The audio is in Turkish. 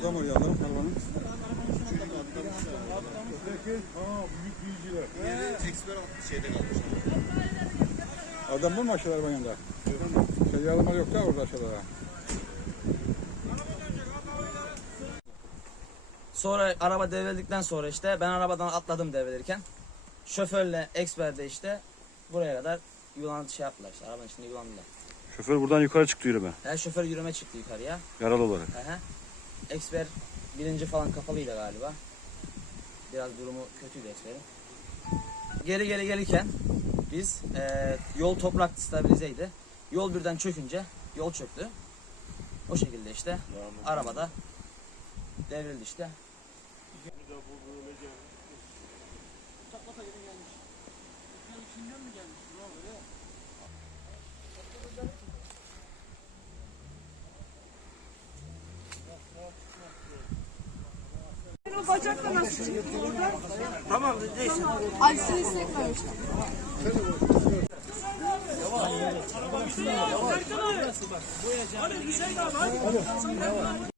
Adam var yandan arabanın. Adam var mı aşağıda arabanın yanında? Şey yağlamalı yok da orada aşağıda. Sonra araba devrildikten sonra işte ben arabadan atladım devrilirken. Şoförle eksper de işte buraya kadar yulan şey yaptılar işte arabanın içinde yulandılar. Şoför buradan yukarı çıktı yürüme. Her şoför yürüme çıktı yukarıya. Yaralı olarak. Aha. Eksper birinci falan kapalıydı galiba. Biraz durumu kötüydü eksperin. Geri geri gelirken biz eee, yol toprak stabilizeydi. Yol birden çökünce yol çöktü. O şekilde işte arabada devrildi işte. O bacakla nasıl çıktı oradan? Tamam neyse. Ay siz sekmemişler. Hadi Hüseyin abi hadi.